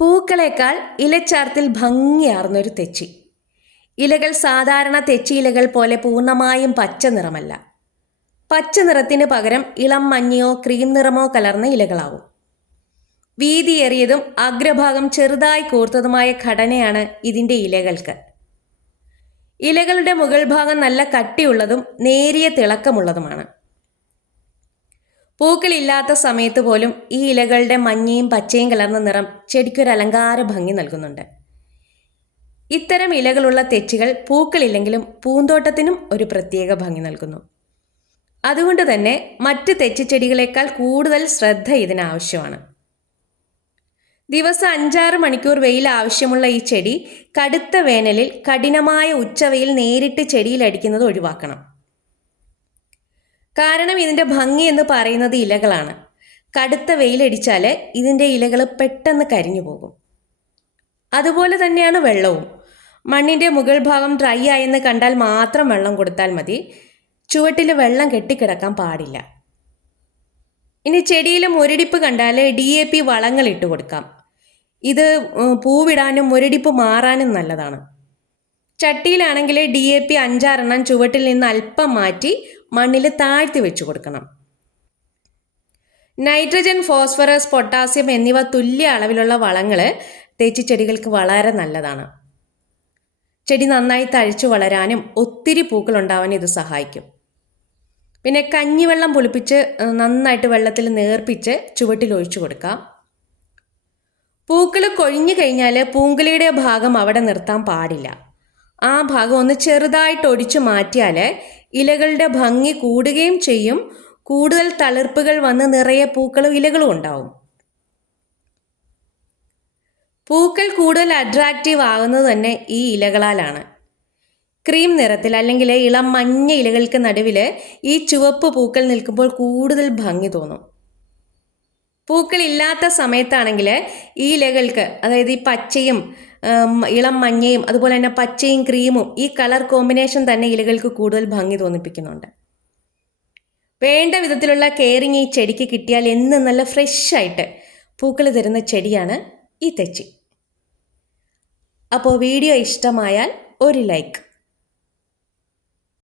പൂക്കളേക്കാൾ ഇലച്ചാർത്തിൽ ഭംഗിയാർന്നൊരു തെച്ചി. ഇലകൾ സാധാരണ തെച്ചി ഇലകൾ പോലെ പൂർണ്ണമായും പച്ച നിറമല്ല. പച്ച നിറത്തിന് പകരം ഇളം മഞ്ഞയോ ക്രീം നിറമോ കലർന്ന ഇലകളാവും. വീതിയേറിയതും അഗ്രഭാഗം ചെറുതായി കൂർത്തതുമായ ഘടനയാണ് ഇതിൻ്റെ ഇലകൾക്ക്. ഇലകളുടെ മുകൾ ഭാഗം നല്ല കട്ടിയുള്ളതും നേരിയ തിളക്കമുള്ളതുമാണ്. പൂക്കളില്ലാത്ത സമയത്ത് പോലും ഈ ഇലകളുടെ മഞ്ഞയും പച്ചയും കലർന്ന നിറം ചെടിക്കൊരു അലങ്കാര ഭംഗി നൽകുന്നുണ്ട്. ഇത്തരം ഇലകളുള്ള തെച്ചികൾ പൂക്കളില്ലെങ്കിലും പൂന്തോട്ടത്തിനും ഒരു പ്രത്യേക ഭംഗി നൽകുന്നു. അതുകൊണ്ട് തന്നെ മറ്റ് തെച്ചിച്ചെടികളെക്കാൾ കൂടുതൽ ശ്രദ്ധ ഇതിനാവശ്യമാണ്. ദിവസം 5-6 മണിക്കൂർ വെയിൽ ആവശ്യമുള്ള ഈ ചെടി കടുത്ത വേനലിൽ കഠിനമായ ഉച്ചവെയിൽ നേരിട്ട് ചെടിയിലടിക്കുന്നത് ഒഴിവാക്കണം. കാരണം ഇതിൻ്റെ ഭംഗി എന്ന് പറയുന്നത് ഇലകളാണ്. കടുത്ത വെയിലടിച്ചാൽ ഇതിൻ്റെ ഇലകൾ പെട്ടെന്ന് കരിഞ്ഞു പോകും. അതുപോലെ തന്നെയാണ് വെള്ളവും. മണ്ണിൻ്റെ മുകൾ ഭാഗം ഡ്രൈ ആയെന്ന് കണ്ടാൽ മാത്രം വെള്ളം കൊടുത്താൽ മതി. ചുവട്ടിൽ വെള്ളം കെട്ടിക്കിടക്കാൻ പാടില്ല. ഇനി ചെടിയിൽ മുരടിപ്പ് കണ്ടാൽ DAP വളങ്ങൾ ഇട്ട് കൊടുക്കാം. ഇത് പൂവിടാനും മുരടിപ്പ് മാറാനും നല്ലതാണ്. ചട്ടിയിലാണെങ്കിൽ DAP 5-6 എണ്ണം ചുവട്ടിൽ നിന്ന് അല്പം മാറ്റി മണ്ണിൽ താഴ്ത്തി വെച്ചു കൊടുക്കണം. നൈട്രജൻ, ഫോസ്ഫറസ്, പൊട്ടാസ്യം എന്നിവ തുല്യ അളവിലുള്ള വളങ്ങൾ തെച്ചിച്ചെടികൾക്ക് വളരെ നല്ലതാണ്. ചെടി നന്നായി തഴച്ചു വളരാനും ഒത്തിരി പൂക്കൾ ഉണ്ടാവാനും ഇത് സഹായിക്കും. പിന്നെ കഞ്ഞിവെള്ളം പുളിപ്പിച്ച് നന്നായിട്ട് വെള്ളത്തിൽ നേർപ്പിച്ച് ചുവട്ടിൽ ഒഴിച്ചു കൊടുക്കാം. പൂക്കൾ കൊഴിഞ്ഞു കഴിഞ്ഞാൽ പൂങ്കുലയുടെ ഭാഗം അവിടെ നിർത്താൻ പാടില്ല. ആ ഭാഗം ഒന്ന് ചെറുതായിട്ട് ഒടിച്ചു മാറ്റിയാൽ ഇലകളുടെ ഭംഗി കൂടുകയും ചെയ്യും. കൂടുതൽ തളിർപ്പുകൾ വന്ന് നിറയെ പൂക്കളും ഇലകളും ഉണ്ടാവും. പൂക്കൾ കൂടുതൽ അട്രാക്റ്റീവ് ആകുന്നത് തന്നെ ഈ ഇലകളാലാണ്. ക്രീം നിറത്തിൽ അല്ലെങ്കിൽ ഇളം മഞ്ഞ ഇലകൾക്ക് നടുവിൽ ഈ ചുവപ്പ് പൂക്കൾ നിൽക്കുമ്പോൾ കൂടുതൽ ഭംഗി തോന്നും. പൂക്കൾ ഇല്ലാത്ത സമയത്താണെങ്കിൽ ഈ ഇലകൾക്ക്, അതായത് ഈ പച്ചയും ഇളം മഞ്ഞയും അതുപോലെ തന്നെ പച്ചയും ക്രീമും, ഈ കളർ കോമ്പിനേഷൻ തന്നെ ഇലകൾക്ക് കൂടുതൽ ഭംഗി തോന്നിപ്പിക്കുന്നുണ്ട്. വേണ്ട വിധത്തിലുള്ള കെയറിങ് ഈ ചെടിക്ക് കിട്ടിയാൽ എന്നും നല്ല ഫ്രഷായിട്ട് പൂക്കൾ തരുന്ന ചെടിയാണ് ഈ തെച്ചി. അപ്പോൾ വീഡിയോ ഇഷ്ടമായാൽ ഒരു ലൈക്ക്.